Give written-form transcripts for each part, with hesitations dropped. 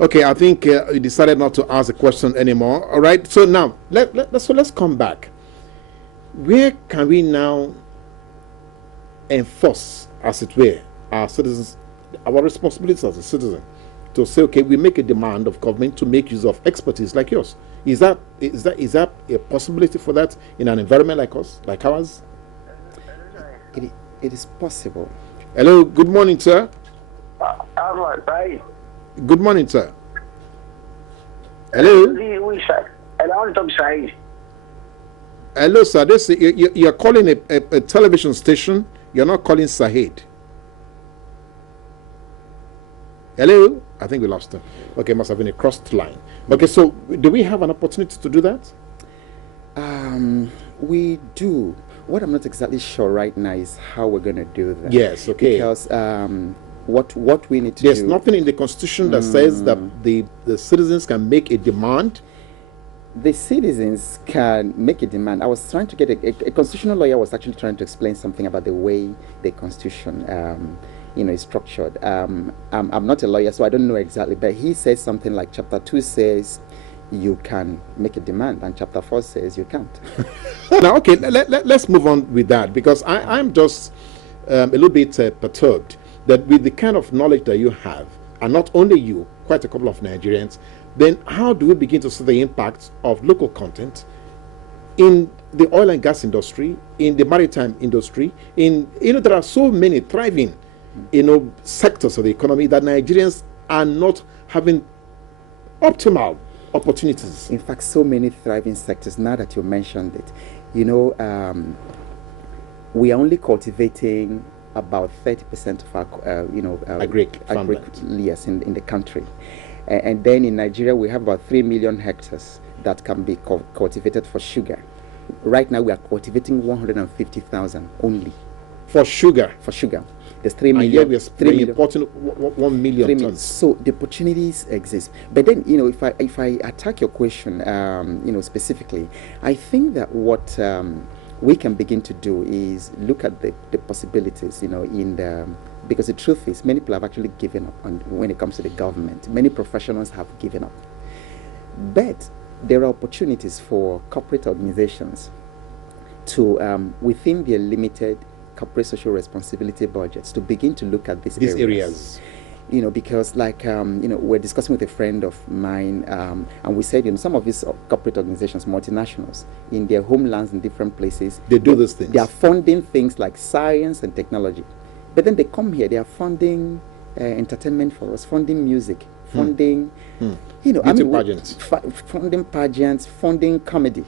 Okay, I think you decided not to ask the question anymore. All right. So now let's come back. Where can we now enforce, as it were, our citizens, our responsibilities as a citizen, to say, okay, we make a demand of government to make use of expertise like yours? Is that a possibility for that in an environment like us, like ours? It is possible. Hello. Good morning, sir. All right. Good morning, sir. Hello. Hello, sir. This you're calling a television station. You're not calling Sahid. Hello. I think we lost him. Okay, must have been a crossed line. Okay, so do we have an opportunity to do that? We do. What I'm not exactly sure right now is how we're going to do that. Yes. Okay. Because what we need to There's do. There's nothing in the Constitution that says that the citizens can make a demand. The citizens can make a demand. I was trying to get a constitutional lawyer was actually trying to explain something about the way the Constitution is structured. I'm not a lawyer, so I don't know exactly, but he says something like Chapter 2 says you can make a demand, and Chapter 4 says you can't. Now, okay, let's move on with that, because I'm just a little bit perturbed that with the kind of knowledge that you have, and not only you, quite a couple of Nigerians, then how do we begin to see the impact of local content in the oil and gas industry, in the maritime industry, there are so many thriving, sectors of the economy that Nigerians are not having optimal opportunities. In fact, so many thriving sectors, now that you mentioned it, we are only cultivating about 30% of our, agric yes, in the country. And then in Nigeria, we have about 3 million hectares that can be cultivated for sugar. Right now, we are cultivating 150,000 only. For sugar? For sugar. There's 3 million. And here we are importing 1 million tons. So the opportunities exist. But then, if I attack your question, specifically, I think that what we can begin to do is look at the possibilities, because the truth is many people have actually given up when it comes to the government. Many professionals have given up. But there are opportunities for corporate organizations to, within their limited corporate social responsibility budgets, to begin to look at these areas. Because we're discussing with a friend of mine, and we said, some of these corporate organizations, multinationals, in their homelands in different places, they do these things. They are funding things like science and technology. But then they come here, they are funding entertainment for us, funding music, funding, pageants. Funding pageants, funding comedy.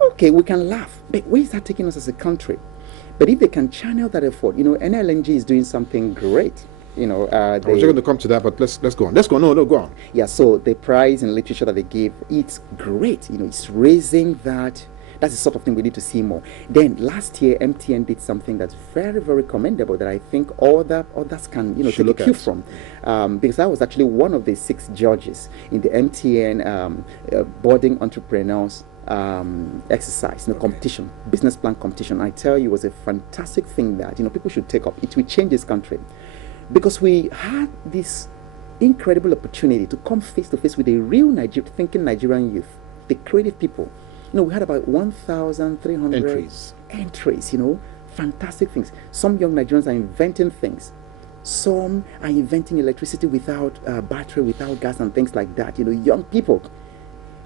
Okay, we can laugh, but where is that taking us as a country? But if they can channel that effort, NLNG is doing something great. I was going to come to that, but let's go on. Let's go. No, go on. Yeah, so the prize in literature that they give, it's great. It's raising that. That's the sort of thing we need to see more. Then last year, MTN did something that's very, very commendable that I think others can, take a cue from. Because I was actually one of the 6 judges in the MTN budding entrepreneurs exercise, competition, business plan competition. I tell you, it was a fantastic thing that, people should take up. It will change this country. Because we had this incredible opportunity to come face to face with a real thinking Nigerian youth, the creative people. We had about 1,300 entries, fantastic things. Some young Nigerians are inventing things. Some are inventing electricity without battery, without gas and things like that. Young people.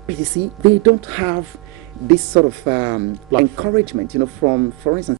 But you see, they don't have this sort of encouragement, from, for instance,